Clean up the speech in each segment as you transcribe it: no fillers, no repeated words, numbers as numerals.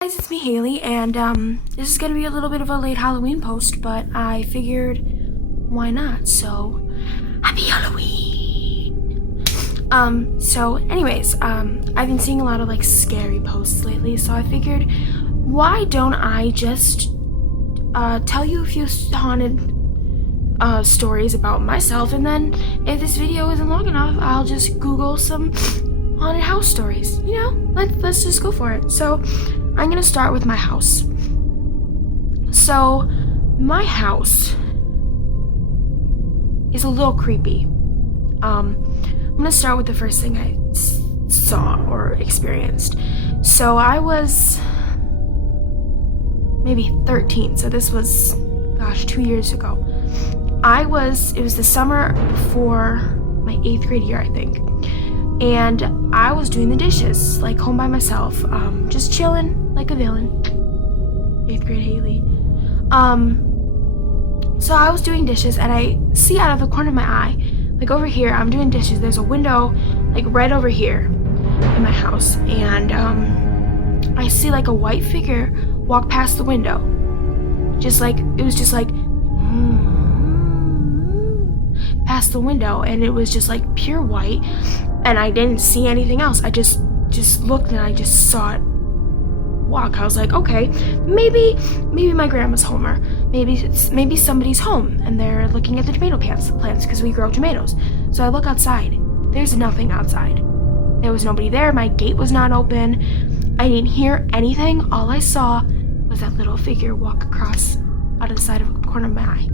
Guys, it's me, Haley, and this is gonna be a little bit of a late Halloween post, but I figured why not? So happy Halloween! I've been seeing a lot of like scary posts lately, so I figured why don't I just tell you a few haunted stories about myself, and then if this video isn't long enough, I'll just Google some haunted house stories. You know, let's just go for it. So I'm gonna start with my house. So my house is a little creepy. I'm gonna start with the first thing I saw or experienced. So I was maybe 13, so this was, 2 years ago. It was the summer before my 8th grade year, I think. And I was doing the dishes, like home by myself, just chilling like a villain. 8th grade Haley. So I was doing dishes, and I see out of the corner of my eye, like over here, I'm doing dishes, there's a window, like right over here in my house, and I see like a white figure walk past the window. It was just like past the window, and it was just like pure white, and I didn't see anything else. I just looked, and I just saw it walk. I was like, okay, maybe my grandma's home, or maybe somebody's home and they're looking at the tomato plants because we grow tomatoes. So I look outside. There's nothing outside. There was nobody there. My gate was not open. I didn't hear anything. All I saw was that little figure walk across out of the side of the corner of my eye.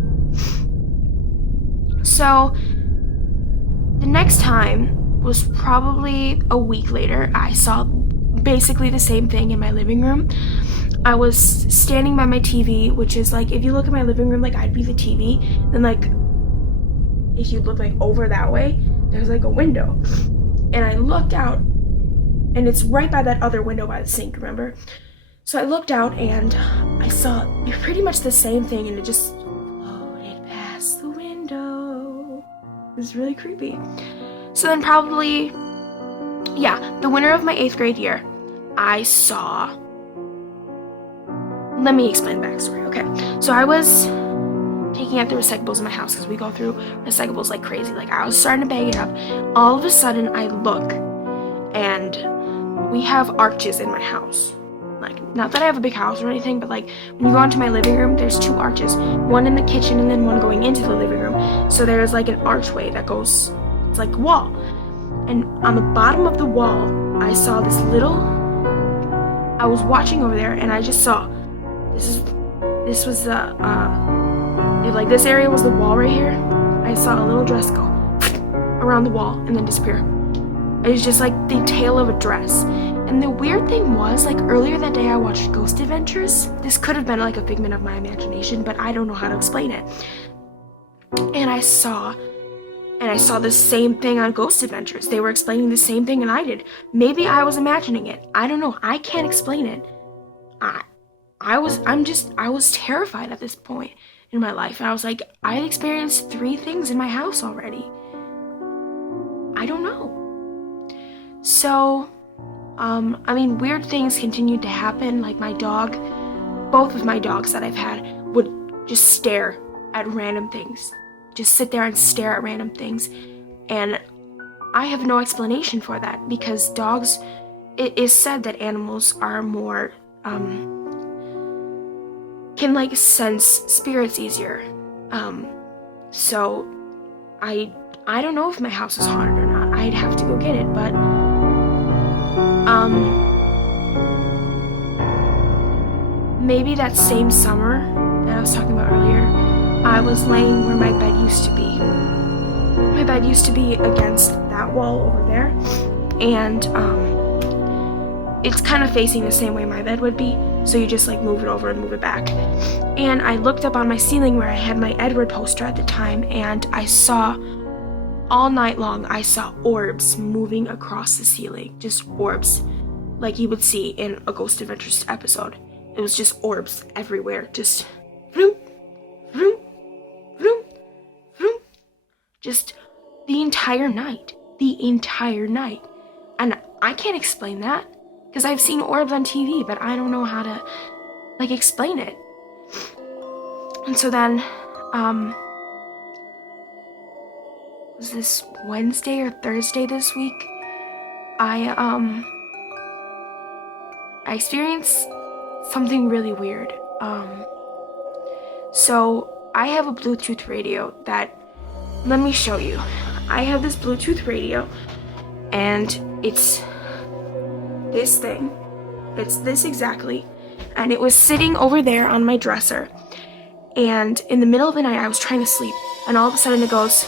So the next time was probably a week later. I saw basically the same thing in my living room. I was standing by my TV, which is like, if you look at my living room, like I'd be the TV, then like if you look like over that way, there's like a window, and I looked out, and it's right by that other window by the sink, remember? So I looked out and I saw pretty much the same thing, and it just floated past the window. It was really creepy. So then probably, the winter of my 8th grade year, let me explain the backstory, okay? So I was taking out the recyclables in my house, because we go through recyclables like crazy. Like, I was starting to bag it up. All of a sudden, I look, and we have arches in my house. Like, not that I have a big house or anything, but like, when you go into my living room, there's 2 arches. One in the kitchen, and then one going into the living room. So there's like an archway that goes, it's like a wall. And on the bottom of the wall, I saw this I was watching over there, and I just saw, this was like this area was the wall right here. I saw a little dress go around the wall and then disappear. It was just like the tail of a dress. And the weird thing was, like, earlier that day I watched Ghost Adventures. This could have been like a figment of my imagination, but I don't know how to explain it. And I saw the same thing on Ghost Adventures. They were explaining the same thing, and I did. Maybe I was imagining it. I don't know. I can't explain it. I was terrified at this point in my life. And I was like, I had experienced 3 things in my house already. I don't know. So, weird things continued to happen. Like, my dog, both of my dogs that I've had would just stare at random things. Just sit there and stare at random things. And I have no explanation for that, because dogs, it is said that animals are more, can like sense spirits easier. So I don't know if my house is haunted or not. I'd have to go get it, but maybe that same summer that I was talking about earlier, I was laying where my bed used to be. My bed used to be against that wall over there, and it's kind of facing the same way my bed would be, so you just like move it over and move it back. And I looked up on my ceiling where I had my Edward poster at the time, and I saw, all night long, I saw orbs moving across the ceiling. Just orbs, like you would see in a Ghost Adventures episode. It was just orbs everywhere, just vroom, vroom, vroom, vroom. Just the entire night. And I can't explain that, because I've seen orbs on TV, but I don't know how to like explain it. And so then was this Wednesday or Thursday this week, I experienced something really weird. So I have a Bluetooth radio that, let me show you. I have this Bluetooth radio, and it's this thing. It's this exactly. And it was sitting over there on my dresser. And in the middle of the night, I was trying to sleep, and all of a sudden it goes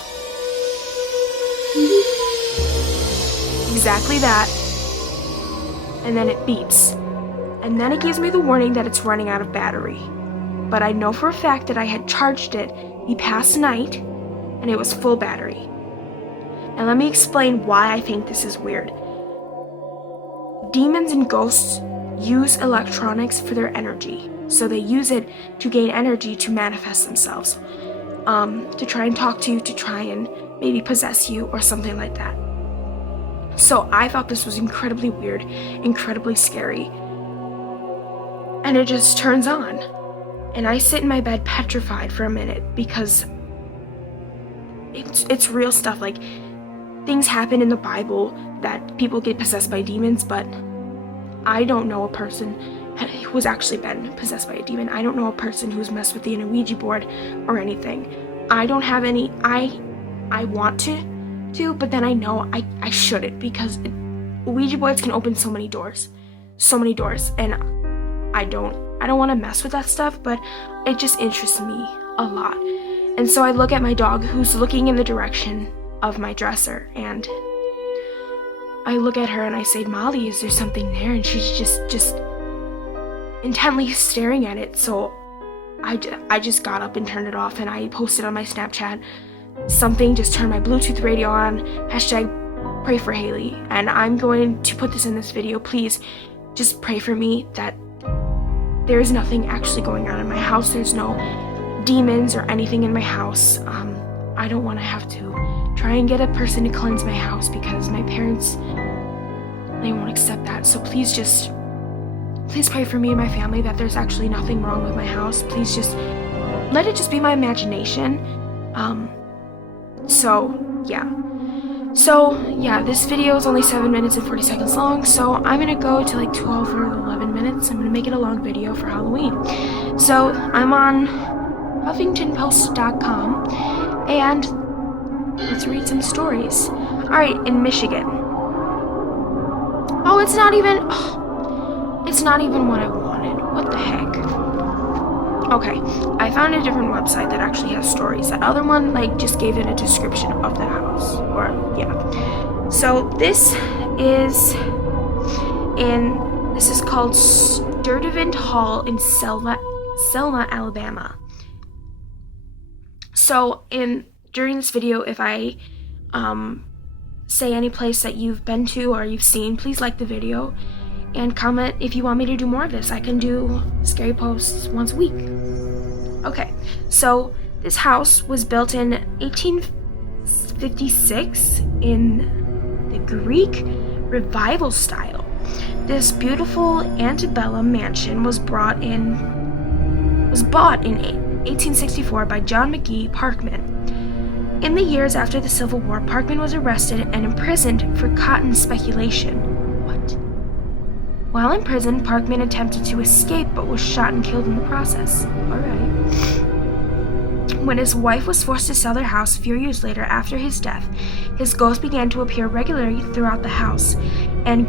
exactly that, and then it beeps, and then it gives me the warning that it's running out of battery. But I know for a fact that I had charged it the past night, and it was full battery. And let me explain why I think this is weird. Demons and ghosts use electronics for their energy, so they use it to gain energy to manifest themselves, to try and talk to you, to try and maybe possess you or something like that. So I thought this was incredibly weird, incredibly scary, and it just turns on. And I sit in my bed petrified for a minute, because it's real stuff. Like, things happen in the Bible that people get possessed by demons, but I don't know a person who's actually been possessed by a demon. I don't know a person who's messed with the Ouija board or anything. I don't have any. I want to, but then I know I shouldn't, because Ouija boards can open so many doors, and I don't want to mess with that stuff, but it just interests me a lot. And so I look at my dog, who's looking in the direction of my dresser, and I look at her and I say, "Molly, is there something there?" And she's just intently staring at it. So I just got up and turned it off, and I posted on my Snapchat, "Something just turned my Bluetooth radio on, #pray for Haley." And I'm going to put this in this video. Please just pray for me that there is nothing actually going on in my house. There's no demons or anything in my house. I don't want to have to try and get a person to cleanse my house, because my parents, they won't accept that. So please pray for me and my family that there's actually nothing wrong with my house. Please just let it just be my imagination. So yeah, this video is only 7 minutes and 40 seconds long, so I'm gonna go to like 12 or 11 minutes. I'm gonna make it a long video for Halloween. So I'm on HuffingtonPost.com, and let's read some stories. Alright, in Michigan. Oh, it's not even what I wanted. What the heck? Okay, I found a different website that actually has stories. That other one, like, just gave it a description of the house. So this is called Sturdivant Hall in Selma, Alabama. So during this video, if I say any place that you've been to or you've seen, please like the video and comment if you want me to do more of this. I can do scary posts once a week. Okay, so this house was built in 1856 in the Greek Revival style. This beautiful antebellum mansion was bought in 1864 by John McGee Parkman. In the years after the Civil War, Parkman was arrested and imprisoned for cotton speculation. What? While in prison, Parkman attempted to escape but was shot and killed in the process. Alright. When his wife was forced to sell their house a few years later after his death, his ghost began to appear regularly throughout the house and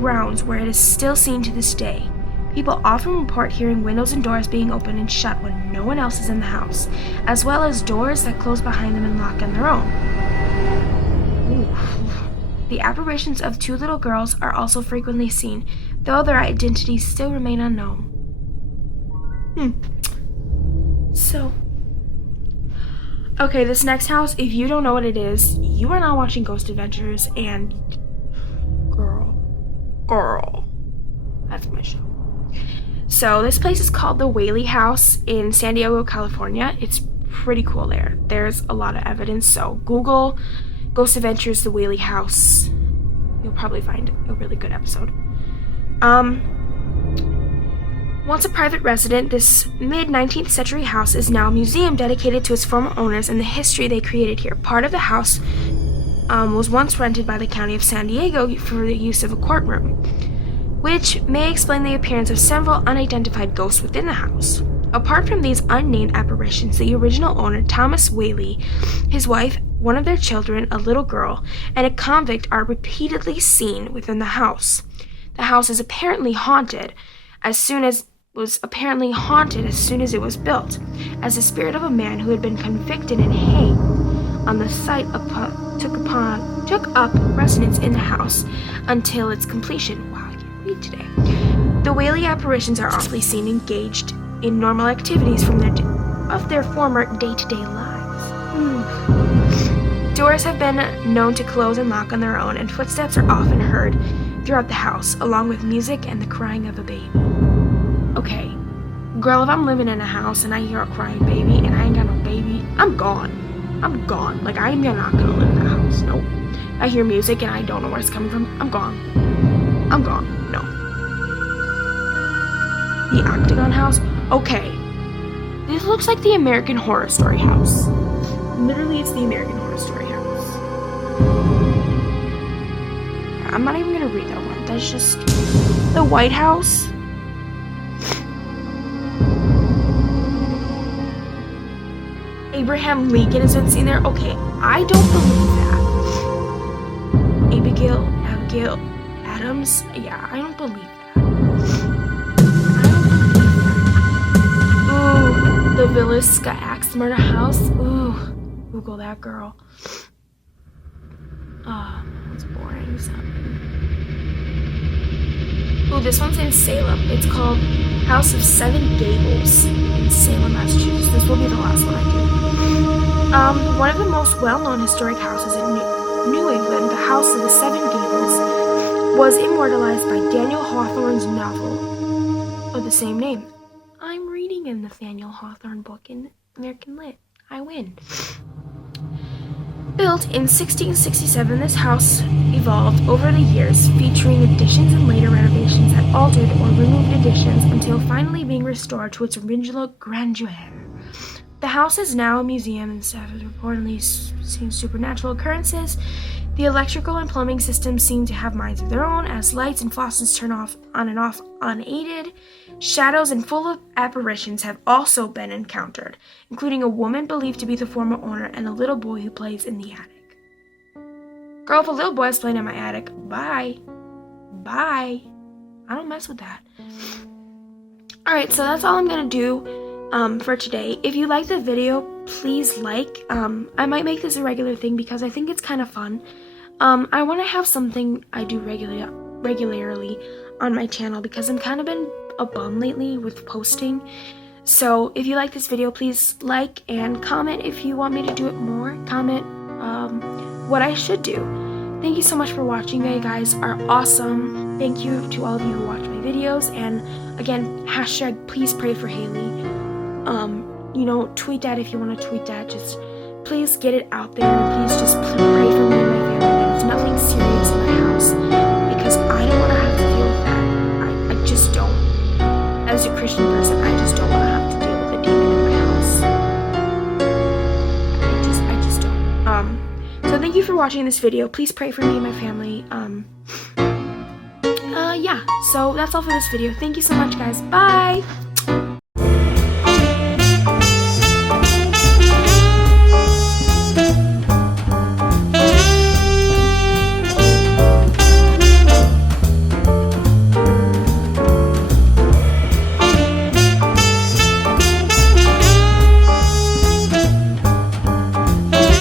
grounds, where it is still seen to this day. People often report hearing windows and doors being opened and shut when no one else is in the house, as well as doors that close behind them and lock on their own. Oof. The apparitions of two little girls are also frequently seen, though their identities still remain unknown. So, okay, this next house, if you don't know what it is, you are not watching Ghost Adventures, and girl, that's my show. So this place is called the Whaley House in San Diego, California. It's pretty cool there. There's a lot of evidence, so Google Ghost Adventures, the Whaley House. You'll probably find a really good episode. Once a private residence, this mid-19th century house is now a museum dedicated to its former owners and the history they created here. Part of the house was once rented by the County of San Diego for the use of a courtroom, which may explain the appearance of several unidentified ghosts within the house. Apart from these unnamed apparitions, the original owner, Thomas Whaley, his wife, one of their children, a little girl, and a convict are repeatedly seen within the house. The house is apparently haunted as soon as it was built, as the spirit of a man who had been convicted and hanged on the site took up residence in the house until its completion. Wow, I can't read today. The Whaley apparitions are often seen engaged in normal activities of their former day-to-day lives. Doors have been known to close and lock on their own, and footsteps are often heard throughout the house, along with music and the crying of a baby. Okay, girl, if I'm living in a house and I hear a crying baby and I ain't got no baby, I'm gone. Like, I'm not gonna live in that house. Nope. I hear music and I don't know where it's coming from. I'm gone. No. The Octagon House. Okay. This looks like the American Horror Story house. Literally, it's the American Horror Story house. I'm not even gonna read that one. That's just the White House. Abraham Lincoln has been seen there. Okay, I don't believe that. Abigail Adams. Yeah, I don't believe that. Ooh, the Villisca Axe Murder House. Ooh, Google that, girl. That's boring. Ooh, this one's in Salem. It's called House of Seven Gables in Salem, Massachusetts. This will be the last one I do. One of the most well-known historic houses in New England, the House of the Seven Gables, was immortalized by Daniel Hawthorne's novel of the same name. I'm reading a Nathaniel Hawthorne book in American Lit. I win. Built in 1667, this house evolved over the years, featuring additions and later renovations that altered or removed additions until finally being restored to its original grandeur. The house is now a museum and staff has reportedly seen supernatural occurrences. The electrical and plumbing systems seem to have minds of their own, as lights and faucets turn on and off unaided. Shadows and full of apparitions have also been encountered, including a woman believed to be the former owner and a little boy who plays in the attic. Girl, if a little boy is playing in my attic, bye. I don't mess with that. Alright, so that's all I'm gonna do for today. If you like the video, please like. I might make this a regular thing because I think it's kind of fun. I want to have something I do regularly on my channel because I'm kind of been a bum lately with posting. So if you like this video, please like and comment if you want me to do it more. Comment what I should do. Thank you so much for watching. You guys are awesome. Thank you to all of you who watch my videos. And again, hashtag please pray for Haley. Tweet that if you want to tweet that. Just please get it out there. Please just pray for me and my family. There's nothing serious in my house because I don't want to have to deal with that. I just don't. As a Christian person, I just don't want to have to deal with a demon in my house. I just don't. So thank you for watching this video. Please pray for me and my family. Yeah. So that's all for this video. Thank you so much, guys. Bye.